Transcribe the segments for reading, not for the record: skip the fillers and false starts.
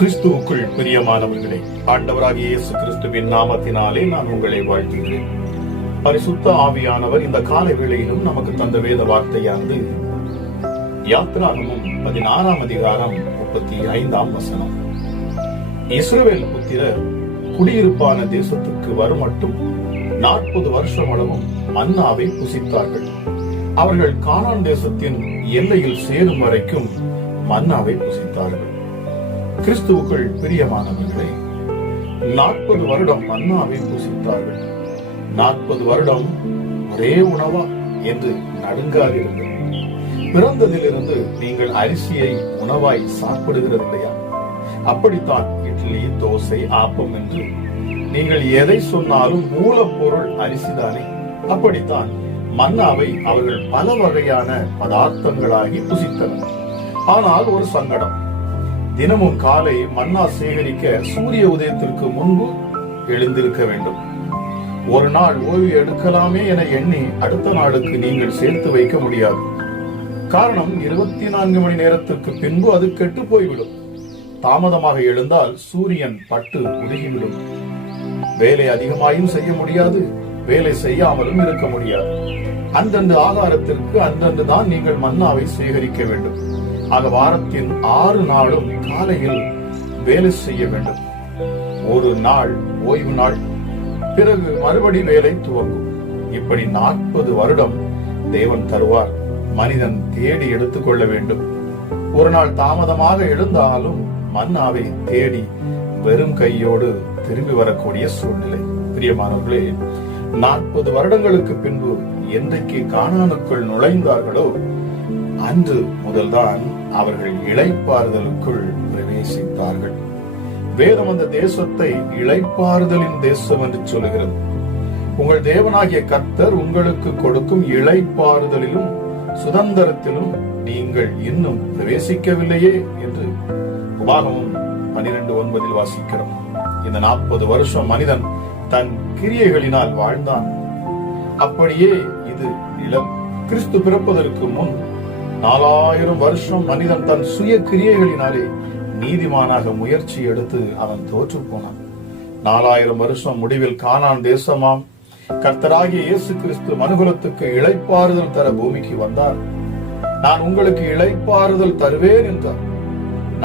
கிறிஸ்துவுக்குள் பிரியமானவர்களே, ஆண்டவராகிய இயேசு கிறிஸ்துவின் நாமத்தினாலே நான் உங்களை வாழ்த்துகிறேன். பரிசுத்த ஆவியானவர் இந்த கால வேளையிலும் நமக்கு தந்த வேத வார்த்தையானது யாத்ராகமம் 16ஆம் அதிகாரம் 35ஆம் வசனம். இஸ்ரவேல் புத்திரர் குடியிருப்பான தேசத்துக்கு வருமட்டும் 40 வருஷம் அளவும் மன்னாவை புசித்தார்கள். அவர்கள் கானான் தேசத்தின் எல்லையில் சேரும் வரைக்கும் மன்னாவை புசித்தார்கள். கிறிஸ்துவுக்குள் பிரியமானவர்களே, 40 வருடம் மன்னாவை புசித்தார்கள். 40 வருடம் ஒரே உணவா என்று நடுங்காதிருங்கள். பிறந்ததிலிருந்து நீங்கள் அரிசியை உணவாய் சாப்பிடுகிறது இல்லையா? அப்படித்தான் இட்லி, தோசை, ஆப்பம் என்று நீங்கள் எதை சொன்னாலும் மூலப்பொருள் அரிசிதானே. அப்படித்தான் மன்னாவை அவர்கள் பல வகையான பதார்த்தங்களாகி புசித்தனர். ஆனால் ஒரு சங்கடம், தினமும் காலை மன்னா சேகரிக்க சூரிய உதயத்திற்கு முன்பு எழுந்திருக்க வேண்டும். ஒரு நாள் ஓய்வு எடுக்கலாமே என எண்ணி அடுத்த நாளுக்கு நீங்கள் சேர்த்து வைக்க முடியாது. காரணம், 24 மணி நேரத்திற்கு பின்பு அது கெட்டு போய்விடும். தாமதமாக எழுந்தால் சூரியன் பட்டு உருகிவிடும். வேலை அதிகமாயும் செய்ய முடியாது, வேலை செய்யாமலும் இருக்க முடியாது. அந்தந்த ஆகாரத்திற்கு அந்தந்து தான் நீங்கள் மன்னாவை சேகரிக்க வேண்டும். ஆக வாரத்தின் 6 நாளும் காலையில் வேலை செய்ய வேண்டும். ஒரு நாள் ஓய்வு நாள், பிறகு மறுபடி வேலை துவங்கும். இப்படி 40 வருடம் தேவன் தருவார். மனிதன் தேடி எடுத்துக்கொள்ள வேண்டும். ஒரு நாள் தாமதமாக எழுந்தாலும் மன்னாவை தேடி வெறும் கையோடு திரும்பி வரக்கூடிய சூழ்நிலை. பிரியமானவர்களே, 40 வருடங்களுக்கு பின்பு என்றைக்கு கானானுக்குள் நுழைந்தார்களோ அன்று முதல்தான் அவர்கள் இளைப்பாறுதலுக்குள் பிரவேசித்தார்கள். வேதம் அந்த தேசத்தை இளைப்பாறுதலின் தேசம் என்று சொல்லுகிறது. உங்கள் தேவனாகிய கர்த்தர் உங்களுக்கு கொடுக்கும் இளைப்பாறுதலிலும் சுதந்திரத்திலும் நீங்கள் இன்னும் பிரவேசிக்கவில்லையே என்று உபாகமம் 12:9 வாசிக்கிறோம். இந்த 40 வருஷம் மனிதன் தன் கிரியைகளினால் வாழ்ந்தான். அப்படியே இது நிலம். கிறிஸ்து பிறப்பதற்கு முன் 4000 வருஷம் மனிதன் தன் சுய கிரியைகளினாலே நீதிமானாக முயற்சி எடுத்து அவன் தோற்று போனான். 4000 வருஷம் முடிவில் கானான் தேசமாம் கர்த்தராகிய இயேசு கிறிஸ்து மனுகுலத்துக்கு இளைப்பாறுதல் தர பூமிக்கு வந்தார். நான் உங்களுக்கு இளைப்பாறுதல் தருவேன் என்றார்.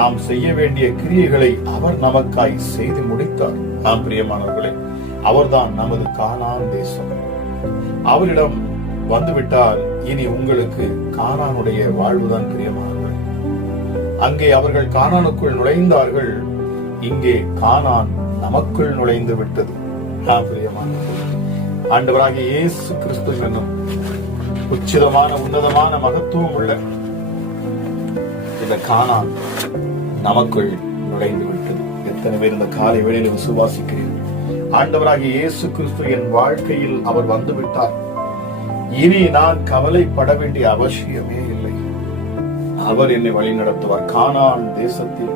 நாம் செய்ய வேண்டிய கிரியைகளை அவர் நமக்காய் செய்து முடித்தார். நாம் பிரியமானவர்களே, அவர்தான் நமது கானான் தேசம். அவரிடம் வந்துவிட்டால் இனி உங்களுக்கு கானானுடைய வாழ்வுதான் பிரியமானவர்களே. அங்கே அவர்கள் கானானுக்குள் நுழைந்தார்கள், இங்கே கானான் நமக்குள் நுழைந்து விட்டது. பிரியமானவர்களே, ஆண்டவராகிய இயேசு கிறிஸ்து என்னும் உச்சிதமான உன்னதமான மகத்துவம் உள்ள இந்த கானான் நமக்குள் நுழைந்து விட்டது. எத்தனை பேர் இந்த காலை வேளையில் விசுவாசிக்கிறீர்கள்? ஆண்டவராகிய இயேசு கிறிஸ்து என் வாழ்க்கையில் அவர் வந்துவிட்டார். இனி நான் கவலைப்பட வேண்டிய அவசியமே இல்லை. அவர் என்னை வழி நடத்துவார். கானான் தேசத்தில்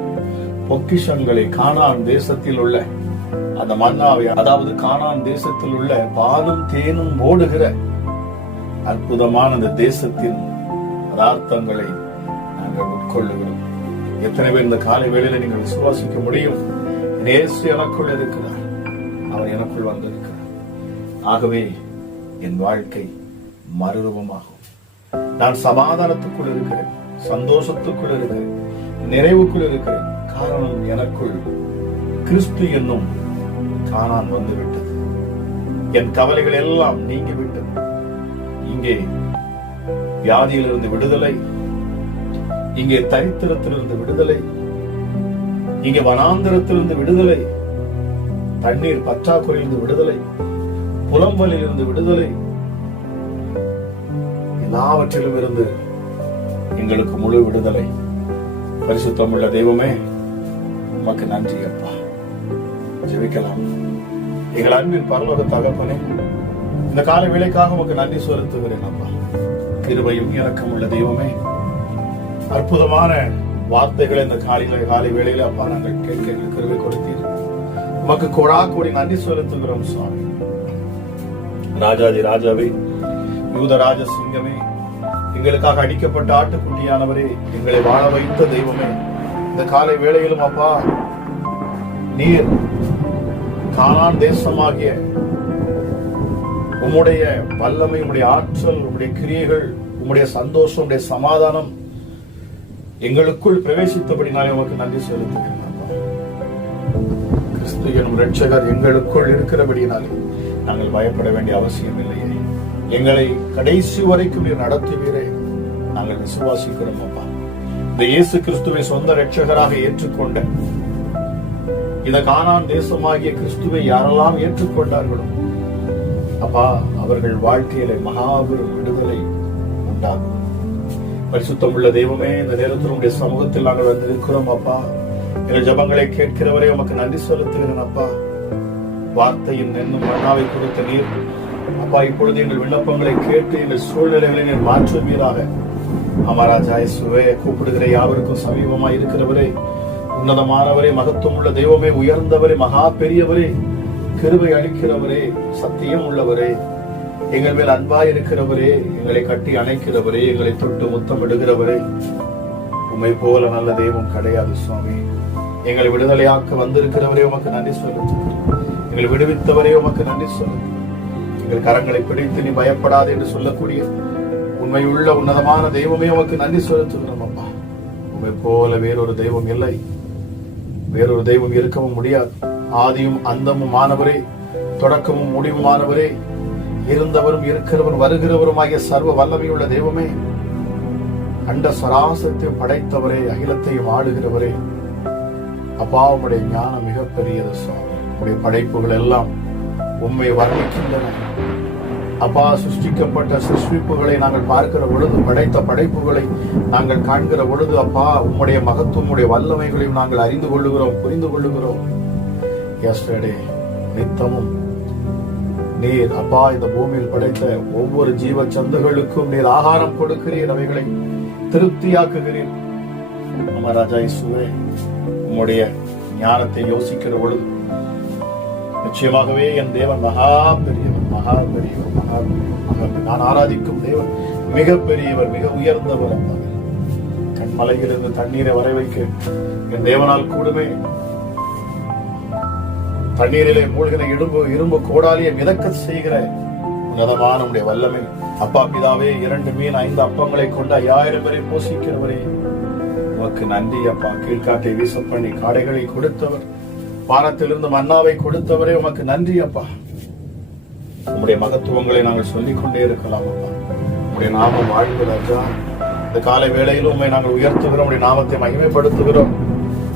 பொக்கிஷங்களை, கானான் தேசத்தில் உள்ள அந்த மன்னாவை, அதாவது கானான் தேசத்தில் உள்ள பாலும் தேனும் ஓடுகிற அற்புதமான அந்த தேசத்தின் பதார்த்தங்களை நாங்கள் உட்கொள்ளுகிறோம். எத்தனை பேர் இந்த காலை வேளையில நீங்கள் விசுவாசிக்க முடியும்? இயேசு எனக்குள் இருக்கிறார், அவர் எனக்குள் வந்திருக்கிறார். ஆகவே என் வாழ்க்கை மறுரூபமாகும். நான் சமாதானத்துக்குள் இருக்கிறேன், சந்தோஷத்துக்குள் இருக்கிறேன், நிறைவுக்குள் இருக்கிறேன். காரணம், எனக்குள் கிறிஸ்து என்னும் கானான் வந்துவிட்டது. என் கவலைகள் எல்லாம் நீங்கிவிட்டது. இங்கே வியாதியிலிருந்து விடுதலை, இங்கே தரித்திரத்திலிருந்து விடுதலை, இங்கே வனாந்திரத்திலிருந்து விடுதலை, தண்ணீர் பற்றாக்குறையிலிருந்து விடுதலை, புலம்பலிலிருந்து விடுதலை, எல்லாவற்றிலும் இருந்து எங்களுக்கு முழு விடுதலை. பரிசுத்தமுள்ள தெய்வமே, உமக்கு நன்றி அப்பா. ஜெபிக்கலாம். எங்கள் அன்பின் பரலோக தகப்பனே, இந்த காலை வேளைக்காக உமக்கு நன்றி செலுத்துகிறேன் அப்பா. கிருபையும் இரக்கம் உள்ள தெய்வமே, அற்புதமான வார்த்தைகளை இந்த காலை வேளையில அப்பா நாங்கள் கேட்க கிருபை கொடுத்தீர். உமக்கு கோடா கோடி நன்றி செலுத்துகிறோம் சுவாமி. ராஜாதி ராஜாவே, யூதராஜ சிங்கமே, எங்களுக்காக அடிக்கப்பட்ட ஆட்டுக்குட்டியானவரே, எங்களை வாழ வைத்த தெய்வமே, இந்த காலை வேளையிலும் அப்பா நீர் கானான் தேசமாகிய உம்முடைய வல்லமை, உம்முடைய ஆற்றல், உம்முடைய கிரியைகள், உம்முடைய சந்தோஷம், உம்முடைய சமாதானம் எங்களுக்குள் பிரவேசித்தபடி நான் உமக்கு நன்றி செலுத்துகிறேன். கிறிஸ்து எனும் இரட்சகர் எங்களுக்குள் இருக்கிறபடினாலே நாங்கள் பயப்பட வேண்டிய அவசியம் இல்லையே. எங்களை கடைசி வரைக்கும் நீர் நடத்துவீரே, நாங்கள் விசுவாசிக்கிறோம் அப்பா. இந்த இயேசு கிறிஸ்துவை சொந்த இரட்சகராக ஏற்றுக்கொண்ட இந்த கானான் தேசமாகிய கிறிஸ்துவை யாரெல்லாம் ஏற்றுக்கொண்டார்களோ அப்பா, அவர்கள் வாழ்க்கையில மகாபெரும் விடுதலை உண்டாகும். பரிசுத்தம் உள்ள தெய்வமே, இந்த நேரத்தில் உடைய சமூகத்தில் நாங்கள் வந்து இருக்கிறோம் அப்பா. எங்கள் ஜபங்களை கேட்கிறவரே உமக்கு நன்றி செலுத்துகிறேன் அப்பா. வார்த்தையின் என்னும் மன்னாவை கொடுத்த நீர் அப்பா, இப்பொழுது எங்கள் விண்ணப்பங்களை கேட்டு எங்கள் சூழ்நிலைகளை நீர் மாற்றுவீராக. அமராஜா இயேசுவே, கூப்பிடுகிற யாவருக்கும் சமீபமாய் இருக்கிறவரே, உன்னதமானவரே, மகத்துவம் உள்ள தெய்வமே, உயர்ந்தவரே, மகா பெரியவரே, கிருபை அளிக்கிறவரே, சத்தியம் உள்ளவரே, எங்கள் மேல் அன்பாய் இருக்கிறவரே, எங்களை கட்டி அணைக்கிறவரே, எங்களை தொட்டு முத்தமிடுகிறவரே, உம்மை போல நல்ல தெய்வம் கிடையாது சுவாமி. எங்களை விடுதலையாக்க வந்திருக்கிறவரே உமக்கு நன்றி சொல்லுகிறோம். எங்களை விடுவித்தவரே உமக்கு நன்றி சொல்லுகிறோம். எங்கள் கரங்களை பிடித்து நீ பயப்படாது என்று சொல்லக்கூடிய உண்மையுள்ள உன்னதமான தெய்வமே உமக்கு நன்றி செலுத்துகிறோம் அப்பா. உம்மை போல வேறொரு தெய்வம் இல்லை, வேறொரு தெய்வம் இருக்கவும் முடியாது. ஆதியும் அந்தமும் ஆனவரே, தொடக்கமும் முடிவுமானவரே, இருந்தவரும் இருக்கிறவரும் வருகிறவரும் ஆகிய சர்வ வல்லமையுள்ள தெய்வமே, அண்ட சராசரத்தையும் படைத்தவரே, அகிலத்தையும் ஆளுகிறவரே அப்பா, உம்முடைய ஞானம் மிகப்பெரியது சுவாமி. உம்முடைய படைப்புகள் எல்லாம் உம்மை வர்ணிக்கின்றன அப்பா. சிருஷ்டிக்கப்பட்ட சிருஷ்டிப்புகளை நாங்கள் பார்க்கிற பொழுது, படைத்த படைப்புகளை நாங்கள் காண்கிற பொழுது அப்பா, உம்முடைய மகத்துவம், உம்முடைய வல்லமைகளையும் நாங்கள் அறிந்து கொள்ளுகிறோம், புரிந்து கொள்ளுகிறோம். எஸ்டர்டே நித்தமும் நீர் அப்பா இந்த பூமியில் படைத்த ஒவ்வொரு ஜீவ சந்துகளுக்கும் நீர் ஆகாரம் கொடுக்கிறீர், அவைகளை திருப்தியாக்குகிறீர். நம்ம ராஜா இயேசுவே, உம்முடைய ஞானத்தை யோசிக்கிற பொழுது நிச்சயமாகவே என் தேவன் மகா பெரியவர், மகா பெரியவர், மகா பெரியவர். நான் ஆராதிக்கும் தேவன் மிக பெரியவர், மிக உயர்ந்தவர். கண்மலையிலிருந்து தண்ணீரை வர வைக்க என் தேவனால் கூடுமே. தண்ணீரிலே மூழ்கின இரும்பு கோடாலியை மிதக்க செய்கிற உன்னதமான உடைய வல்லமை அப்பா. பிதாவே, 2 மீன் 5 அப்பங்களை கொண்டு 5000 பேரை போஷிக்கிறவரே உமக்கு நன்றி அப்பா. கீழ்காட்டை வீச பண்ணி காடைகளை கொடுத்தவர், வானத்திலிருந்து மன்னாவை கொடுத்தவரே உமக்கு நன்றி அப்பா. உம்முடைய மகத்துவங்களை நாங்கள் சொல்லிக் கொண்டே இருக்கலாம் அப்பா. உம்முடைய நாமம் வாழ்வதா. இந்த காலை வேளையிலும் உண்மை நாங்கள் உயர்த்துகிறோம், உடைய நாமத்தை மகிமைப்படுத்துகிறோம்.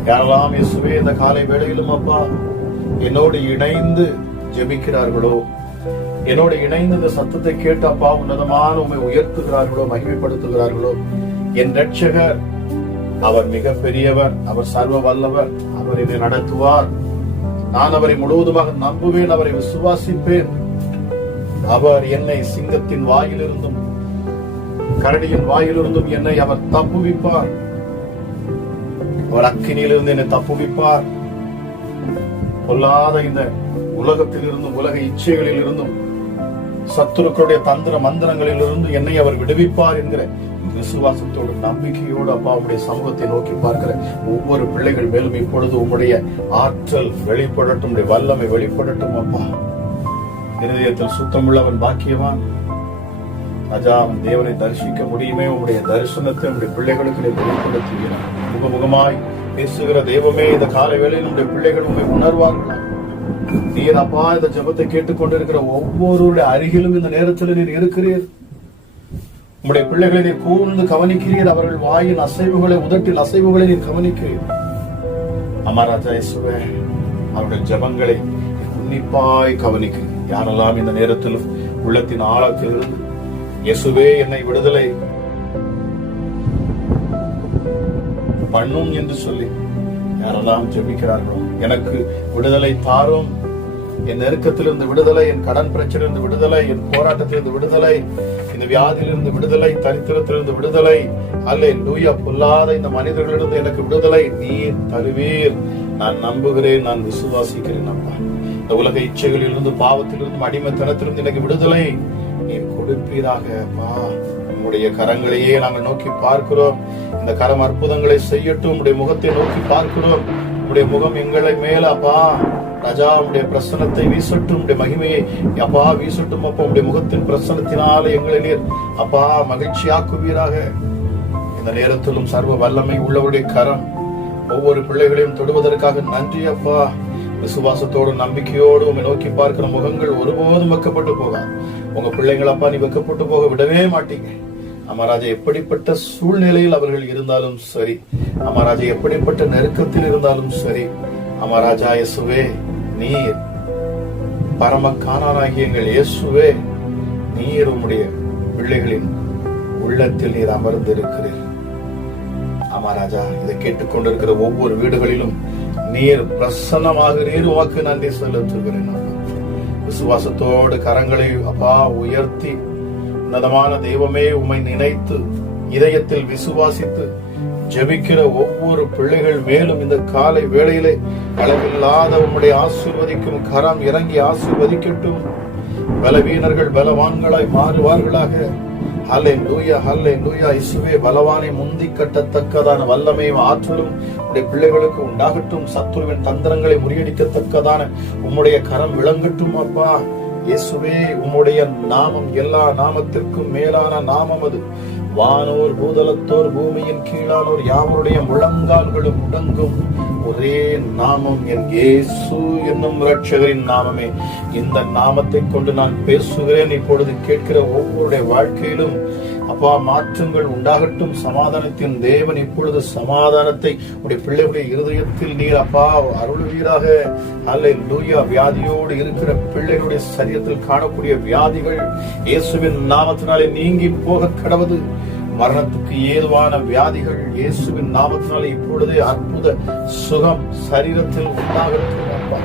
யாரெல்லாம் இயேசுவே இந்த காலை வேளையிலும் அப்பா என்னோடு இணைந்து ஜெபிக்கிறார்களோ, என்னோடு இணைந்து இந்த சத்தத்தை கேட்டு அப்பா உன்னதமான உண்மை உயர்த்துகிறார்களோ, மகிமைப்படுத்துகிறார்களோ, என் ரட்சகர் அவர் மிக பெரியவர், அவர் சர்வ வல்லவர், அவர் என்னை நடத்துவார், நான் அவரை முழுவதுமாக நம்புவேன், அவரை விசுவாசிப்பேன், அவர் என்னை சிங்கத்தின் வாயிலிருந்தும் கரடியின் வாயிலிருந்தும் என்னை அவர் தப்புவிப்பார், அவர் அக்கினியிலிருந்து என்னை தப்புவிப்பார், பொல்லாத இந்த உலகத்தில் இருந்தும் உலக இச்சைகளில் இருந்தும் சத்துருக்களுடைய தந்திர மந்திரங்களில் இருந்து என்னை அவர் விடுவிப்பார் என்கிற விசுவாசத்தோடு நம்பிக்கையோடு அப்பா உடைய சமூகத்தை நோக்கி பார்க்கிற ஒவ்வொரு பிள்ளைகள் மேலும் இப்பொழுது உம்முடைய ஆற்றல் வெளிப்படட்டும், உடைய வல்லமை வெளிப்படட்டும் அப்பா. இருதயத்தில் சுத்தமுள்ளவன் பாக்கியவான். ராஜா, அவன் தேவனை தரிசிக்க முடியுமே. உம்முடைய தரிசனத்தை உடைய பிள்ளைகளுக்கு வெளிப்படுத்துகிறார். முகமுகமாய் பேசுகிற தெய்வமே, இந்த காலை வேளையில் உடைய பிள்ளைகள் உண்மை உணர்வார்களா? நீர் அப்பா இந்த ஜெபத்தை கேட்டுக்கொண்டிருக்கிற ஒவ்வொருடைய அருகிலும் இந்த நேரத்தில் நீர் இருக்கிறீர். உம்முடைய பிள்ளைகளை நீர் கூர்ந்து கவனிக்கிறீர். அவர்கள் வாயின் அசைவுகளை, உதட்டில் அசைவுகளை நீர் கவனிக்கிறீர். அமராஜா இயேசுவே, அவர்கள் ஜெபங்களை உன்னிப்பாய் கவனிக்கிறீர். யாரெல்லாம் இந்த நேரத்திலும் உள்ளத்தின் ஆழத்தில் இருந்து இயேசுவே என்னை விடுதலை பண்ணும் என்று சொல்லி யாரெல்லாம் ஜெபிக்கிறார்களோ, எனக்கு விடுதலை தாரும், என் நெருக்கத்திலிருந்து விடுதலை, என் கடன் பிரச்சனையிலிருந்து விடுதலை, என் போராட்டத்திலிருந்து விடுதலை, இந்த வியாதியிலிருந்து விடுதலை, தரித்திரத்திலிருந்து விடுதலை, அல்லேலூயா, பொல்லாத இந்த மனிதர்களிலிருந்து எனக்கு விடுதலை நீர் தருவீர். நான் நம்புகிறேன், நான் விசுவாசிக்கிறேன் அப்பா. இந்த உலக இச்சைகளிலிருந்து, பாவத்திலிருந்து, அடிமைத்தனத்திலிருந்து எனக்கு விடுதலை நீர் கொடுப்பீராக அப்பா. உம்முடைய கரங்களையே நாங்கள் நோக்கி பார்க்கிறோம். இந்த கரம் அற்புதங்களை செய்யட்டும். உம்முடைய முகத்தை நோக்கி பார்க்கிறோம். உம்முடைய முகம் எங்களை மேல அப்பா ராஜா உம்முடைய பிரசன்னத்தை வீசட்டும், உம்முடைய மகிமையை அப்பா வீசட்டும் அப்பா. உம்முடைய முகத்தின் பிரசன்னத்தினால எங்களை நீர் அப்பா மகிழ்ச்சியாக்குவீராக. இந்த நேரத்திலும் சர்வ வல்லமை உள்ளவருடைய கரம் ஒவ்வொரு பிள்ளைகளையும் தொடுவதற்காக நன்றி அப்பா. விசுவாசத்தோடு நம்பிக்கையோடு உண்மை நோக்கி பார்க்கிற முகங்கள் ஒருபோதும் வெக்கப்பட்டு போகாது. உங்க பிள்ளைகள் அப்பா நீ வெக்கப்பட்டு போக விடவே மாட்டீங்க. அமராஜா எப்படிப்பட்ட சூழ்நிலையில் அவர்கள் இருந்தாலும் சரி, அமராஜா எப்படிப்பட்ட நெருக்கத்தில் இருந்தாலும் சரி, அமராஜா இயேசுவே நீர் பரம கானானாகிய எங்கள் இயேசுவே நீர் உம்முடைய பிள்ளைகளின் உள்ளத்தில் நீர் அமர்ந்திருக்கிறீர். அமராஜா இதை கேட்டுக்கொண்டிருக்கிற ஒவ்வொரு வீடுகளிலும் நீர் பிரசன்னமாகிறீர். உமக்கு நன்றி செலுத்துகிறேன். விசுவாசத்தோடு கரங்களை அப்பா உயர்த்தி உன்னதமான தெய்வமே உம்மை நினைத்து இதயத்தில் விசுவாசித்து ஜெபிக்கிற ஒவ்வொரு பிள்ளைகள் மேலும் இந்த காலை வேளையிலே அளவில்லாத உம்முடைய ஆசீர்வதிக்கும் கரம் இறங்கி ஆசீர்வதிக்கட்டும். பலவீனர்கள் பலவான்களாய் மாறுவார்களாக. ஹல்லேலூயா, ஹல்லேலூயா. இயேசுவே பலவானை முந்தி கட்டத்தக்கதான வல்லமையும் ஆற்றலும் உடைய பிள்ளைகளுக்கு உண்டாகட்டும். சத்துருவின் தந்திரங்களை முறியடிக்கத்தக்கதான உம்முடைய கரம் விளங்கட்டும் அப்பா. இயேசுவே உம்முடைய நாமம் எல்லா நாமத்திற்கும் மேலான நாமம் அது. வானோர் பூதலத்தோர் பூமியின் கீழானோர் யாவருடைய முழங்கால்களும் முடங்கும் ஒரே நாமம் என் இயேசு என்னும் இரட்சகரின் நாமமே. இந்த நாமத்தை கொண்டு நான் பேசுகிறேன். இப்பொழுது கேட்கிற ஒவ்வொருடைய வாழ்க்கையிலும் அப்பா மாற்றங்கள் உண்டாகட்டும். சமாதானத்தின் தேவன் இப்பொழுது சமாதானத்தை உடைய பிள்ளைகளுடைய இருதயத்தில் நீர் அப்பா அருள்வீராக. ஹல்லேலூயா. வியாதியோடு இருக்கிற பிள்ளைகளுடைய சரீரத்தில் காணக்கூடிய வியாதிகள் இயேசுவின் நாமத்தினாலே நீங்கி போக கடவுது. மரணத்துக்கு ஏதுவான வியாதிகள் இயேசுவின் நாமத்தினாலே இப்பொழுதே அற்புத சுகம் சரீரத்தில் உண்டாகட்டும் அப்பா.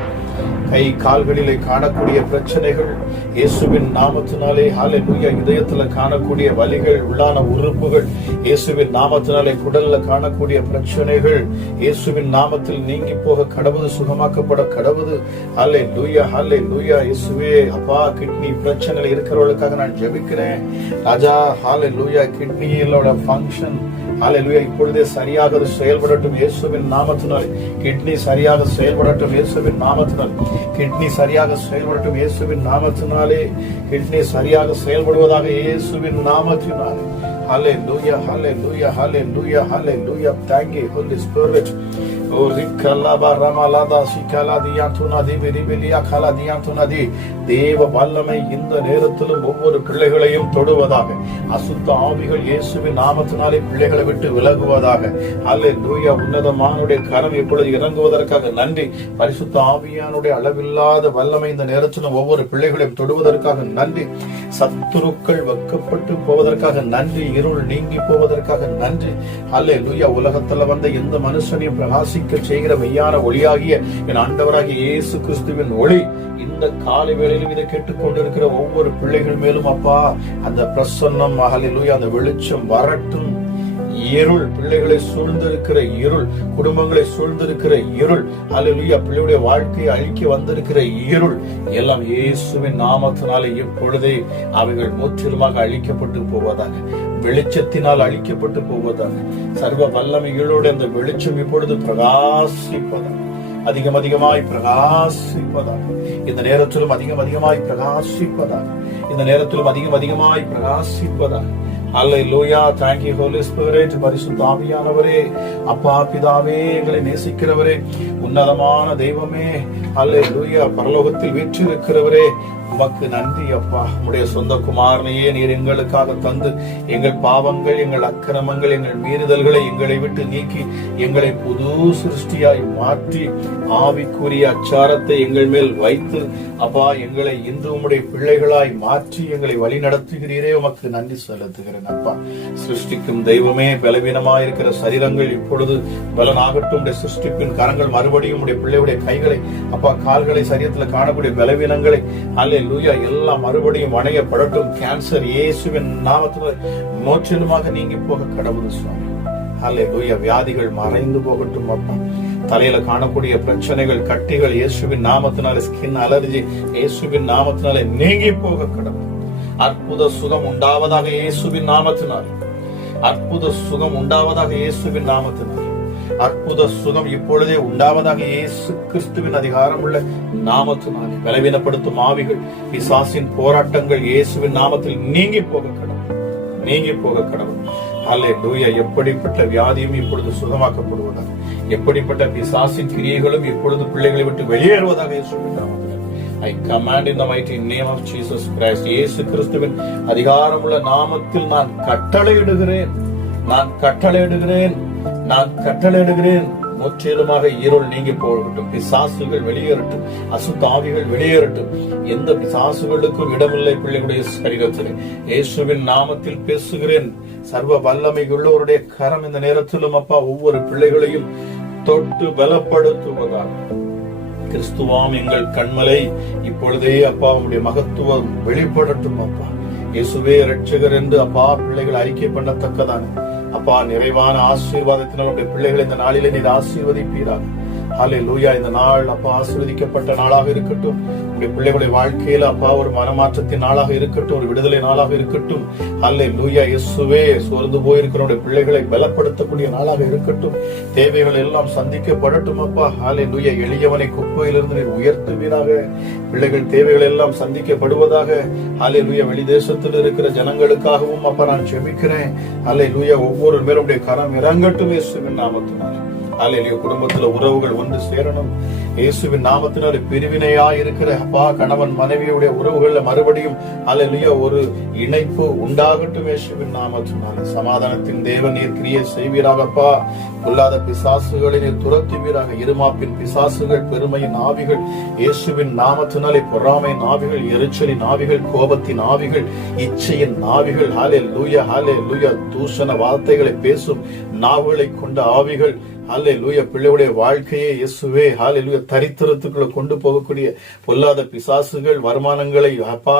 கை கால்களிலே காணக்கூடிய பிரச்சனைகள் இயேசுவின் நாமத்தினாலே ஹல்லேலூயா. இதயத்துல காணக்கூடிய வலிகள் உள்ளான உறுப்புகள் இயேசுவின் நாமத்தினாலே குடல்ல காணக்கூடிய பிரச்சனைகள் இயேசுவின் நாமத்தில் நீங்கி போக கடவுது, சுகமாக்கப்பட கடவுது. ஹல்லேலூயா, ஹல்லேலூயா. இயேசுவே அப்பா கிட்னி பிரச்சனையில் இருக்கிறவர்களுக்காக நான் ஜெபிக்கிறேன் ராஜா. ஹல்லேலூயா. கிட்னியோட ஃபங்க்ஷன் ஹல்லேலூயா இப்பொழுதே சரியாக செயல்படட்டும் இயேசுவின் நாமத்தினாலே. கிட்னி சரியாக செயல்படட்டும் இயேசுவின் நாமத்தினால். கிட்னி சரியாக செயல்படட்டும் இயேசுவின் நாமத்தினாலே. கிட்னி சரியாக செயல்படுவதாக இயேசுவின் நாமத்தினாலே. ஹல்லேலூயா, ஹல்லேலூயா, ஹல்லேலூயா, ஹல்லேலூயா. Thank you Holy Spirit. O rikalaba ramalada sikala diantuna di biribilia kala diantuna di. தேவ வல்லமை இந்த நேரத்திலும் ஒவ்வொரு பிள்ளைகளையும் தொடுவதாக. அசுத்த ஆவிகள் இயேசுவின் நாமத்தினாலே பிள்ளைகளை விட்டு விலகுவதாக. ஹல்லேலூயா. உன்னதமானுடைய கரம் இப்பொழுது இறங்குவதற்காக நன்றி. பரிசுத்த ஆவியானுடைய அளவில்லாத வல்லமை இந்த நேரத்திலும் ஒவ்வொரு பிள்ளைகளையும் தொடுவதற்காக நன்றி. சத்துருக்கள் வெட்கப்பட்டு போவதற்காக நன்றி. இருள் நீங்கி போவதற்காக நன்றி. ஹல்லேலூயா. உலகத்துல வந்த எந்த மனுஷனையும் பிரகாசிக்க செய்கிற மெய்யான ஒளியாகிய என் ஆண்டவராகிய இயேசு கிறிஸ்துவின் ஒளி இந்த காலை வேளையிலும் இதை கேட்டுக்கொண்டிருக்கிற ஒவ்வொரு பிள்ளைகள் மேலும் அப்பா அந்த பிரசன்னம் ஹல்லேலூயா அந்த வெளிச்சம் வரட்டும். இருள் பிள்ளைகளை சூழ்ந்திருக்கிற இருள், குடும்பங்களை சூழ்ந்திருக்கிற இருள், ஹல்லேலூயா பிள்ளையுடைய வாழ்க்கையை அழிக்க வந்திருக்கிற இருள் எல்லாம் இயேசுவின் நாமத்தினாலே இப்பொழுதே அவைகள் முற்றிலுமாக அழிக்கப்பட்டு போவதாக. வெளிச்சத்தினால் அழிக்கப்பட்டு போவதாக. சர்வ வல்லமைகளோடு அந்த வெளிச்சம் இப்பொழுது பிரகாசிப்பதாக. அதிகமாய் பிரகாசிப்பதாக. இந்த நேரத்திலும் அதிகமாய் பிரகாசிப்பதாக. இந்த நேரத்திலும் அதிகமாய் பிரகாசிப்பதாக. ஹல்லேலூயா. Thank you Holy Spirit. பரிசுத்த ஆவியானவரே, அப்பா பிதாவே, எங்களை நேசிக்கிறவரே, உன்னதமான தெய்வமே, ஹல்லேலூயா பரலோகத்தில் வீற்றிருக்கிறவரே, உமக்கு நன்றி அப்பா. உம்முடைய சொந்த குமாரனையே நீர் எங்களுக்காக தந்து எங்கள் பாவங்கள், எங்கள் அக்கிரமங்கள், எங்கள் மீறுதல்களை எங்களை விட்டு நீக்கி எங்களை புது சிருஷ்டியாய் மாற்றி ஆவிக்குரிய அச்சாரத்தை எங்கள் மேல் வைத்து அப்பா எங்களை இன்று உம்முடைய பிள்ளைகளாய் மாற்றி எங்களை வழி நடத்துகிறீரே, உமக்கு நன்றி செலுத்துகிறேன் அப்பா. சிருஷ்டிக்கும் தெய்வமே, பலவீனமாய் இருக்கிற சரீரங்கள் இப்பொழுது பலனாகட்டும். உடைய சிருஷ்டிப்பின் கரங்கள் மறுபடியும் உடைய பிள்ளையுடைய கைகளை அப்பா கால்களை சரீரத்தில் காணக்கூடிய பலவீனங்களை ஹல்லேலூயா எல்லாம் மறுபடியும் அணையப்படட்டும். கேன்சர் இயேசுவின் நாமத்தில் முற்றிலுமாக நீங்கி போக கடவுள் சுவாமி. ஹல்லேலூயா. வியாதிகள் மறைந்து போகட்டும் அப்பா. தலையில காணக்கூடிய பிரச்சனைகள், கட்டிகள் இயேசுவின் நாமத்தினாலே, ஸ்கின் அலர்ஜி இயேசுவின் நாமத்தினாலே நீங்கி போக கடவுள். அற்புத சுகம் உண்டாவதாக இயேசுவின் நாமத்தினாலே. அற்புத சுகம் உண்டாவதாக இயேசுவின் நாமத்தினாலே. அற்புத சுகம் இப்பொழுதே உண்டாவதாக. இயேசு கிறிஸ்துவின் அதிகாரம் உள்ள நாமத்தினாலே பலவீனப்படுத்தும் ஆவிகள், பிசாசின் போராட்டங்கள் இயேசுவின் நாமத்தில் நீங்கி போக கடவுள். ஹல்லேலூயா. எப்படிப்பட்ட வியாதியும் இப்பொழுது சுகமாக்கப்படுவதாக, எப்படிப்பட்ட பிசாசின் கிரியைகளும் இப்பொழுது பிள்ளைகளை விட்டு வெளியேறுவதாக இயேசுவின் நாமத்தில் I command in the mighty name of Jesus Christ. இயேசு கிறிஸ்துவின் அதிகாரமுள்ள நாமத்தில் நான் கட்டளையிடுகிறேன். முற்றிலுமாக இருள் நீங்கி போகட்டும். பிசாசுகள் வெளியேறட்டும். அசுத்தாவிகள் வெளியேறட்டும். எந்த பிசாசுகளுக்கும் இடமில்லை பிள்ளைகளுடைய சரீரத்தில். இயேசுவின் நாமத்தில் பேசுகிறேன். சர்வ வல்லமை உள்ளவருடைய கரம் இந்த நேரத்திலும் அப்பா ஒவ்வொரு பிள்ளைகளையும் தொட்டு பலப்படுத்துவதாக. கிறிஸ்துவாம் எங்கள் கண்மலை, இப்பொழுதே அப்பா உங்களுடைய மகத்துவம் வெளிப்படட்டும் அப்பா. இயேசுவே இரட்சகர் என்று அப்பா பிள்ளைகள் அறிக்கை பண்ணத்தக்கதான அப்பா நிறைவான ஆசீர்வாதத்தினால் உடைய பிள்ளைகளை இந்த நாளிலே நீர் ஆசீர்வதிப்பீராக. ஹல்லேலூயா. இந்த நாள் அப்பா ஆசீர்வதிக்கப்பட்ட நாளாக இருக்கட்டும். உடைய பிள்ளைகளுடைய வாழ்க்கையில அப்பா ஒரு மனமாற்றத்தின் நாளாக இருக்கட்டும், ஒரு விடுதலை நாளாக இருக்கட்டும். ஹல்லேலூயா. இயேசுவே சோர்ந்து போயிருக்கிற பிள்ளைகளை பலப்படுத்தக்கூடிய நாளாக இருக்கட்டும். தேவைகள் எல்லாம் சந்திக்கப்படட்டும் அப்பா. ஹல்லேலூயா. எளியவனை குப்பையிலிருந்து நீர் உயர்த்துவீராக. பிள்ளைகள் தேவைகள் எல்லாம் சந்திக்கப்படுவதாக. ஹல்லேலூயா. வெளிதேசத்தில் இருக்கிற ஜனங்களுக்காகவும் அப்பா நான் ஜெபிக்கிறேன். ஹல்லேலூயா. ஒவ்வொரு மேலும் கரம் இறங்கட்டும் இயேசுவின் நாமத்தினால. ஹல்லேலூயா. குடும்பத்துல உறவுகள் ஒன்று சேரணும் இயேசுவின் நாமத்தினால. பிரிவினையா இருக்கிற அப்பா கணவன் மனைவியுடைய உறவுகள்ல மறுபடியும் ஹல்லேலூயா ஒரு இணைப்பு உண்டாகட்டும் இயேசுவின் நாமத்தினால. சமாதானத்தின் தேவன் நீர் கிரியை செய்வீராகப்பா. பொல்லாத பிசாசுகளை நீர் துரத்துவீராக. இருமாப்பின் பிசாசுகள், பெருமையின் ஆவிகள் இயேசுவின் நாமத்தினாலே, பொறாமையின் ஆவிகள், எரிச்சலின் ஆவிகள், கோபத்தின் ஆவிகள், இச்சையின் ஆவிகள், ஹல்லேலூயா, தூஷண வார்த்தைகளை பேசும் நாவுகளை கொண்ட ஆவிகள், ஹல்லேலூயா, பிள்ளையுடைய வாழ்க்கையை இயேசுவே ஹல்லேலூயா தரித்திரத்துக்குள்ள கொண்டு போகக்கூடிய பொல்லாத பிசாசுகள், வருமானங்களை அப்பா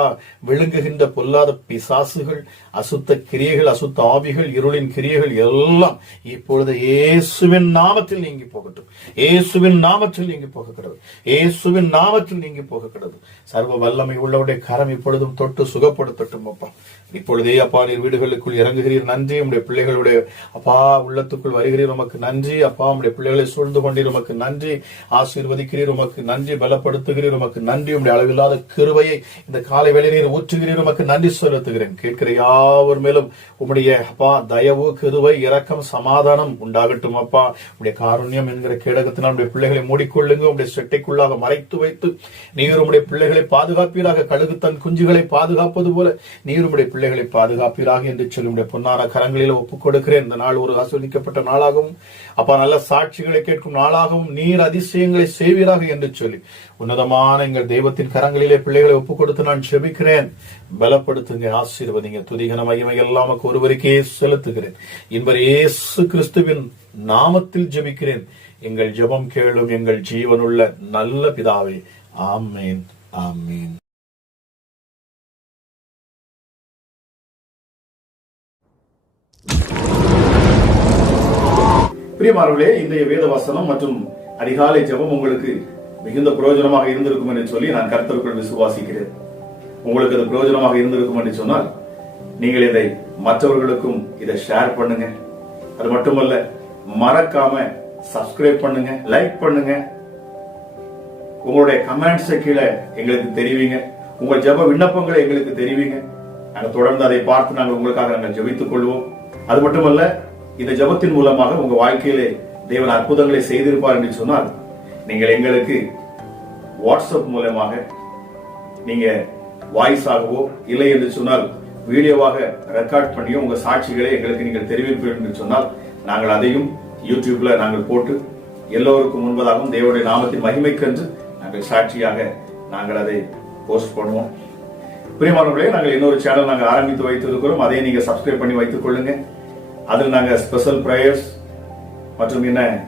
விழுங்குகின்ற பொல்லாத பிசாசுகள், அசுத்த கிரியைகள், அசுத்த ஆவிகள், இருளின் கிரியைகள் எல்லாம் இப்பொழுது இயேசுவின் நாமத்தில் நீங்கி போகட்டும். இயேசுவின் நாமத்தில் நீங்கி போக கடவுள். இயேசுவின் நாமத்தில் நீங்கி போக கடவுள். சர்வ வல்லமை உள்ளவருடைய கரம் இப்பொழுதும் தொட்டு சுகப்படுத்தட்டும் அப்பா. இப்பொழுதே அப்பா நீர் வீடுகளுக்குள் இறங்குகிறீர், நன்றி. உடைய பிள்ளைகளுடைய அப்பா உள்ளத்துக்குள் வருகிறீர், உமக்கு நன்றி அப்பா. உடைய பிள்ளைகளை சூழ்ந்து கொண்டீர், உமக்கு நன்றி. ஆசீர்வதிக்கிறீர், உமக்கு நன்றி. பலப்படுத்துகிறீர், உமக்கு நன்றி. உடைய அளவில்லாத கிருபையை இந்த காலை வேளை நீர் ஊற்றுகிறீர், உமக்கு நன்றி செலுத்துகிறேன். கேட்கிற யாவர் மேலும் உம்முடைய அப்பா தயவு, கிருபை, இரக்கம், சமாதானம் உண்டாகட்டும் அப்பா. உடைய காருண்யம் என்கிற கேடகத்தினால் உடைய பிள்ளைகளை மூடிக்கொள்ளுங்க. உடைய செட்டைக்குள்ளாக மறைத்து வைத்து நீர் உடைய பிள்ளைகளை பாதுகாப்பீராக. கழுகு தன் குஞ்சுகளை பாதுகாப்பது போல நீர் உடைய பிள்ளைகளை பாதுகாப்பீராக என்று சொல்லி பொன்னான கரங்களில் ஒப்புக் கொடுக்கிறேன். இந்த நாள் ஒரு ஆசீர்வதிக்கப்பட்ட நாளாகவும் அப்பா நல்ல சாட்சிகளை கேட்கும் நாளாகவும் நீர் அதிசயங்களை செய்வீராக என்று சொல்லி உன்னதமான எங்கள் தெய்வத்தின் கரங்களிலே பிள்ளைகளை ஒப்புக் கொடுத்து நான் ஜெபிக்கிறேன். பலப்படுத்துங்க, ஆசீர்வதிங்க. துதிகன மகிமை எல்லாம் ஒருவருக்கே செலுத்துகிறேன். இன்பர் இயேசு கிறிஸ்துவின் நாமத்தில் ஜெபிக்கிறேன். எங்கள் ஜெபம் கேளும் எங்கள் ஜீவனுள்ள நல்ல பிதாவே. ஆமேன், ஆமேன். பிரியமானவர்களே, இன்றைய வேத வசனம் மற்றும் அதிகாலை ஜெபம் உங்களுக்கு மிகுந்த பிரயோஜனமாக இருந்திருக்கும் என்று சொல்லி நான் கர்த்தருக்குள் விசுவாசிக்கிறேன். உங்களுக்கு அது பிரயோஜனமாக இருந்திருக்கும் என்று சொன்னால் நீங்கள் இதை மற்றவர்களுக்கும் இதை ஷேர் பண்ணுங்க. அது மட்டுமல்ல, மறக்காம சப்ஸ்கிரைப் பண்ணுங்க, லைக் பண்ணுங்க. உங்களுடைய கமெண்ட்ஸ் கீழே எங்களுக்கு தெரிவிங்க. உங்கள் ஜெப விண்ணப்பங்களை எங்களுக்கு தெரிவிங்க. நாங்கள் தொடர்ந்து அதை பார்த்து நாங்கள் உங்களுக்காக நாங்கள் ஜெபித்துக் கொள்வோம். அது மட்டுமல்ல, இந்த ஜெபத்தின் மூலமாக உங்க வாழ்க்கையிலே தேவன் அற்புதங்களை செய்திருப்பார் என்று சொன்னால் நீங்கள் எங்களுக்கு வாட்ஸ்அப் மூலமாக நீங்க வாய்ஸ் ஆகவோ இல்லை என்று சொன்னால் வீடியோவாக ரெக்கார்ட் பண்ணியோ உங்க சாட்சிகளை எங்களுக்கு நீங்கள் தெரிவிப்பீர்கள் என்று சொன்னால் நாங்கள் அதையும் யூடியூப்ல நாங்கள் போட்டு எல்லோருக்கும் முன்பதாகவும் தேவனுடைய நாமத்தின் மகிமைக்கென்று நாங்கள் சாட்சியாக நாங்கள் அதை போஸ்ட் பண்ணுவோம். பிரியமானவர்களே, நாங்கள் இன்னொரு சேனல் நாங்கள் ஆரம்பித்து வைத்திருக்கிறோம். அதை நீங்க சப்ஸ்கிரைப் பண்ணி வைத்துக் கொள்ளுங்க. அதில் நாங்கள் ஸ்பெஷல் பிரேயர்ஸ் மற்றும்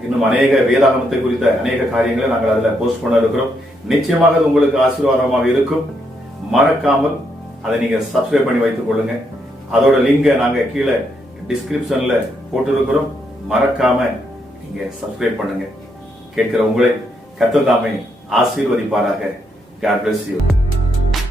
இன்னும் அநேக வேதாகமத்தை குறித்த அநேக காரியங்களை நாங்கள் அதில் போஸ்ட் பண்ண இருக்கிறோம். நிச்சயமாக அது உங்களுக்கு ஆசீர்வாதமாக இருக்கும். மறக்காமல் அதை நீங்க சப்ஸ்கிரைப் பண்ணி வைத்துக் கொள்ளுங்க. அதோட லிங்கை நாங்க கீழே டிஸ்கிரிப்ஷன்ல போட்டிருக்கிறோம். மறக்காம நீங்க சப்ஸ்கிரைப் பண்ணுங்க. கேட்கிற உங்களை கர்த்தர் தாமே ஆசீர்வதிப்பாராக. God bless you.